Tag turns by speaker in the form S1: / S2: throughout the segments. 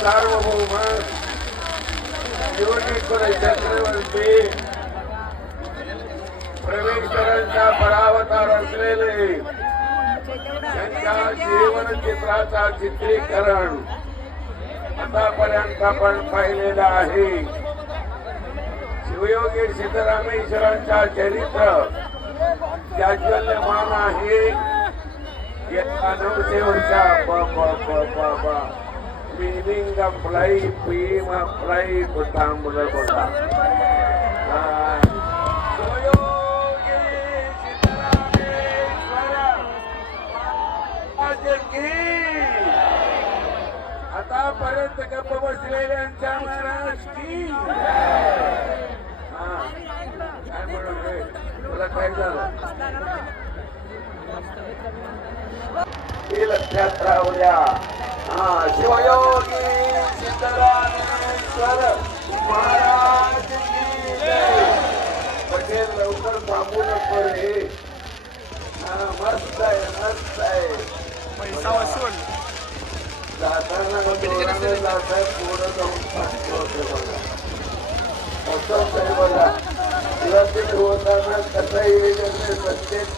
S1: Sarvabhauma, you need to accept it and be. कलाकार असलेले. त्यांच्या जीवनचित्राचा चित्रीकरण आतापर्यंत आपण पाहिलेलं आहे. शिवयोगी सिद्धरामेश्वरांच्या चरित्र जाज्वल्यमान आहे. नऊशे वर्षा बाबा मिनिंग फ्लाईप फ्लाईप थांबलं बघा कसा येईल प्रत्येक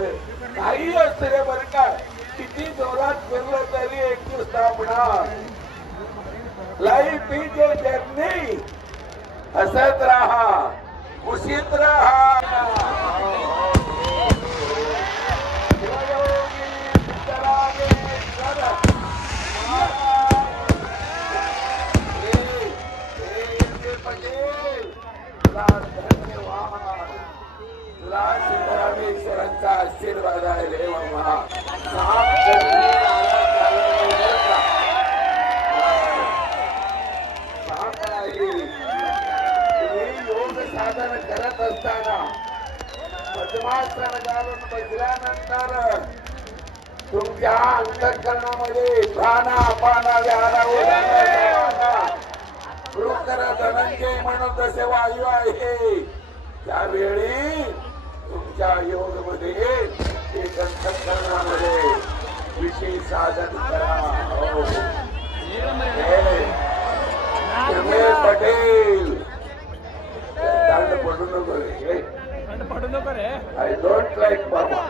S1: आहे काही असते बरं का. किती जोरात फिरलं तरी एक दिवस थांबणार. लाईफ ही जे जर्नी. असत राहा. खुशीत राहा. धन्यवाद. insurance, I still साधन कराओ पटेल पढ़नो करे आई डोंट लाइक बाबा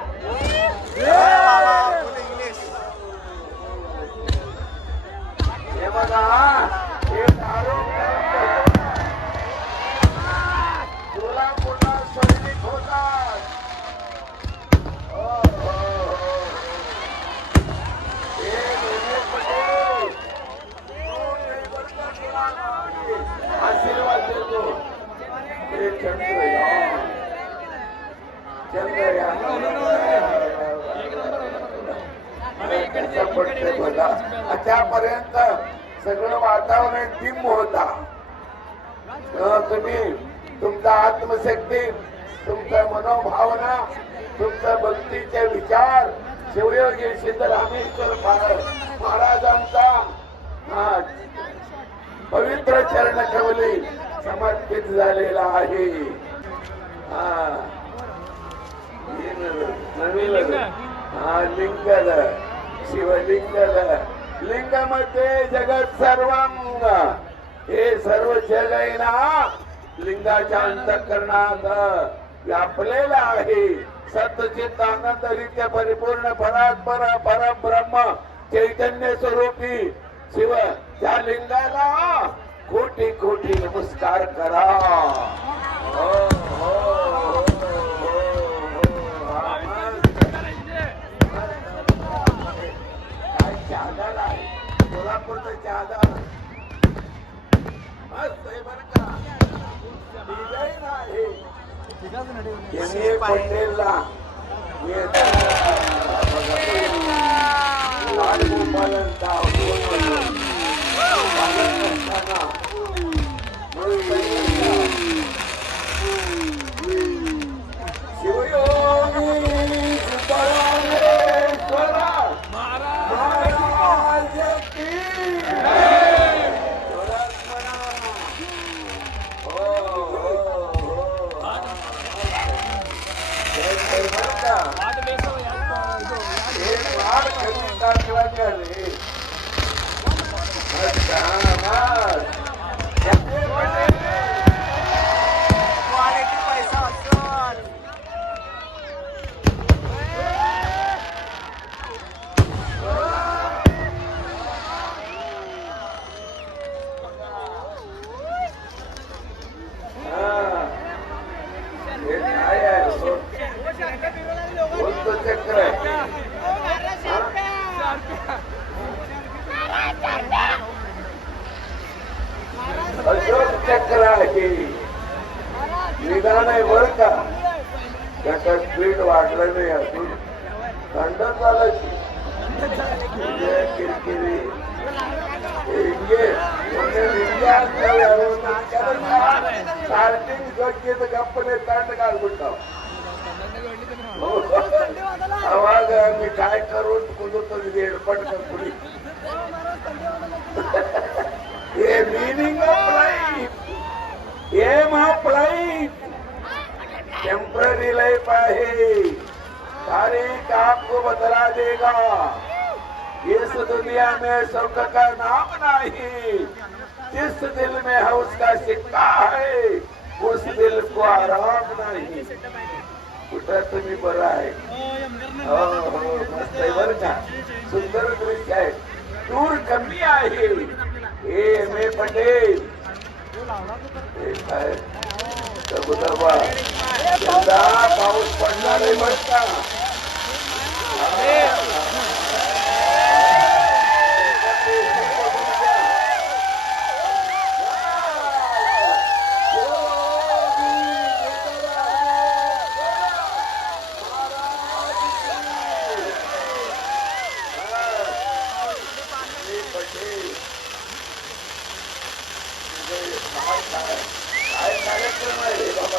S1: वातावरण डिम होता तुम्ही तुमचा आत्मशक्ती तुमचा मनोभावना तुमचा भक्तीचे विचार शिवयोगी सिद्ध रामेश्वर महाराजांचा पवित्र चरण कवली समर्पित झालेला आहे. नवीन हा लिंगल शिवलिंगल. लिंगामध्ये जगत सर्वांग हे सर्व जग आहे ना लिंगाच्या अंतकरणात व्यापलेलं आहे. सत्यचित आनंदरित्या परिपूर्ण परात्पर परब्रह्म चैतन्य स्वरूपी शिव त्या लिंगाला खोटी खोटी नमस्कार करा हो, हो, हो, हो, हो. आमन. काय चादर आहे सोलापूरचं चादर मस्त आहे बरं का डिझाईन आहे यांनी पटेलला लाडगोपालांचा टाकलाचे रे. अच्छा, बस. हे पटेल. हा. हे काय आहे हो? कोणतं चक्र आहे अशोक केली. निदान आहे बर का? त्याचा स्पीड वाढलं नाही अजून. थंड चालायची म्हणजे किरकिरी हिंगे म्हणजे हिंगे असल्यावर स्टार्टिंग जोडकीचं कंपनी तांड काढून आवाज मी काय करून कुठं तरी रेडपट कंपनी ये meaning of life aim of life temporary life है तारीख आपको बदला देगा। इस दुनिया में स्वर्ग का नाम नहीं। जिस दिल में है उसका सिक्का है उस दिल को आराम नहीं। कुठं तुम्ही बरं आहे। हो हो मस्त आहे बरं का? सुंदर दृश्य आहे। दूर कमी आहे। हे एम ए पटेल। पाऊस पडणार आहे म्हणता। कार्यक्रम आहे रे बाबा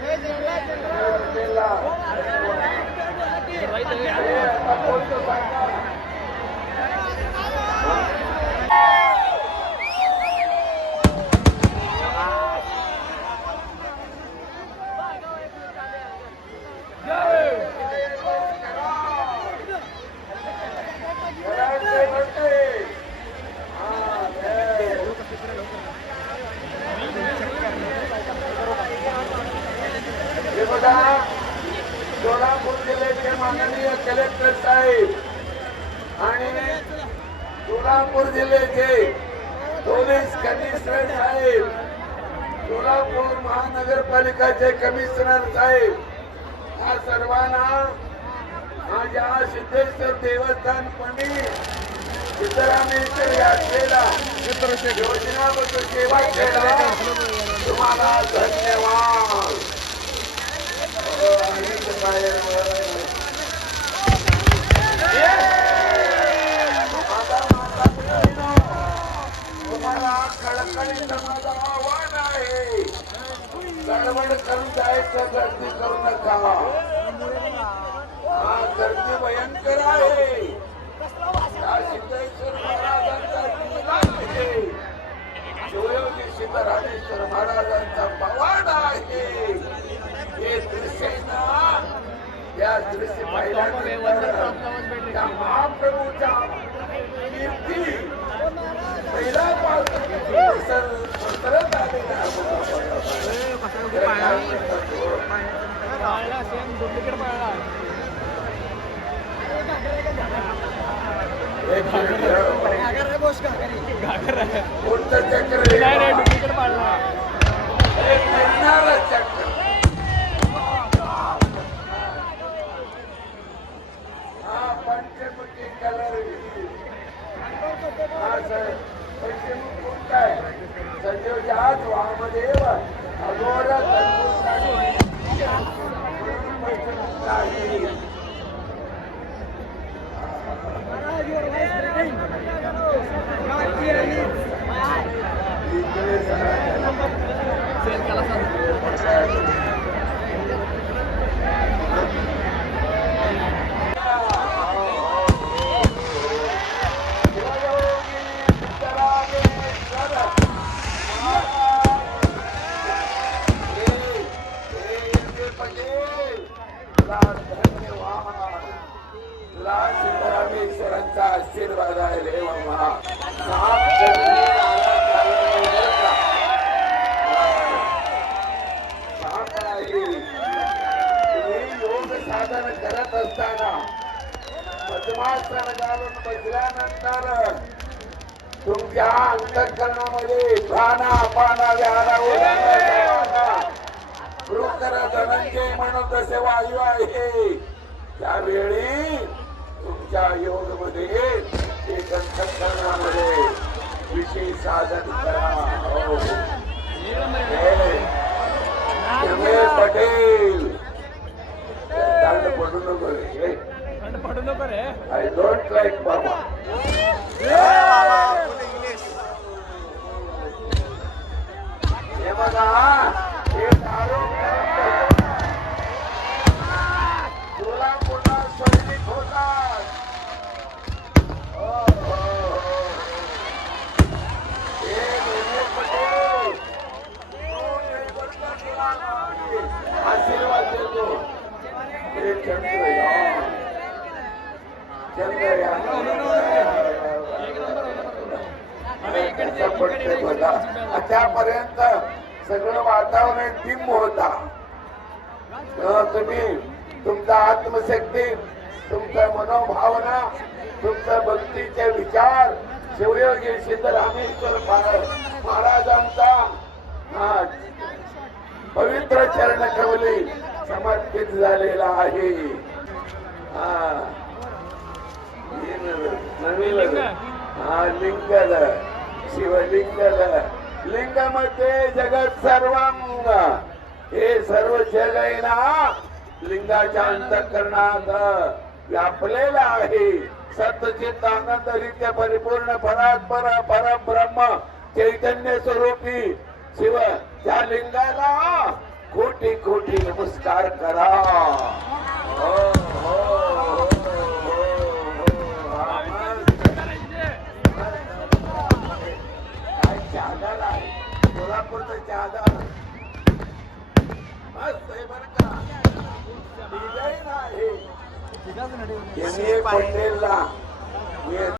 S1: जनतेला. हे आता कोणतं सांगा? करायचे म्हणते. महानगरपालिकाचे कमिशनर साहेब या सर्वांना माझ्या सिद्धेश्वर देवस्थान पंडित सिद्धरामेश्वर यात्रेला योजनाबद्ध सेवा केला. तुम्हाला धन्यवाद. तुम्हाला कळकळीचं माझं गडबड करून जायचं गर्दी करू नका. हा गर्दी भयंकर आहे या सिद्धेश्वर महाराजांचा किल्ला आहे शिवयोगी सिद्धरामेश्वर महाराजांचा पवाड आहे हे दृश्य ना या दृश्य पाहिल्यानंतर त्या महाप्रभूच्या कीर्ती पहिला पासून पसरत आलेल्या
S2: पाळला सेम डुप्लिकेट पाळला नाही नाही? डुप्लिकेट
S1: हे हा हा पंचमुख कोणता आहे? सजीवजात वामदेव अघोर पंचमुख आहे इकडे सिद्धरामेश्वरांचा आशीर्वाद आहे रे. तुम्ही योग साधन करत असताना पद्मासन घालून बसल्यानंतर तुमच्या अंतकरणामध्ये प्राणा वृकर धनंजय म्हणून जसे वायू आहे त्यावेळी तुमच्या योगमध्ये एक अंतकरणामध्ये विशेष साधन करा. हो. पटेल. दंड पडू नको रे.
S2: पडू नको रे.
S1: आय डोंट लाईक बाबा. हे बघा हे दारू तुला पुन्हा सैनिक होतात हो, हो, हो. हे रमेश पटेल, तू ड्रायव्हरला दिला नाही. आशीर्वाद देतो हे चंद्रयान पर्यंत सगळं वातावरण टिंब होता तुम्ही तुमचा आत्मशक्ती तुमचा मनोभावना तुमचा भक्तीचे विचार शिवयोगी सिद्धरामेश्वर महाराजांचा हा, पवित्र चरण कवली समर्पित झालेला आहे. हा. नवीन हा लिंगल शिवलिंगल. लिंगामध्ये जगत सर्वांग हे सर्व जग आहे ना लिंगाच्या अंतकरणात व्यापलेलं आहे. सत्यचित आनंद रित्या परिपूर्ण परात्पर परब्रह्म चैतन्य स्वरूपी शिव. त्या लिंगाला खोटी खोटी नमस्कार करा. हो, हो, हो. आवाज काय चादर आहे का डिझाईन आहे पटेलला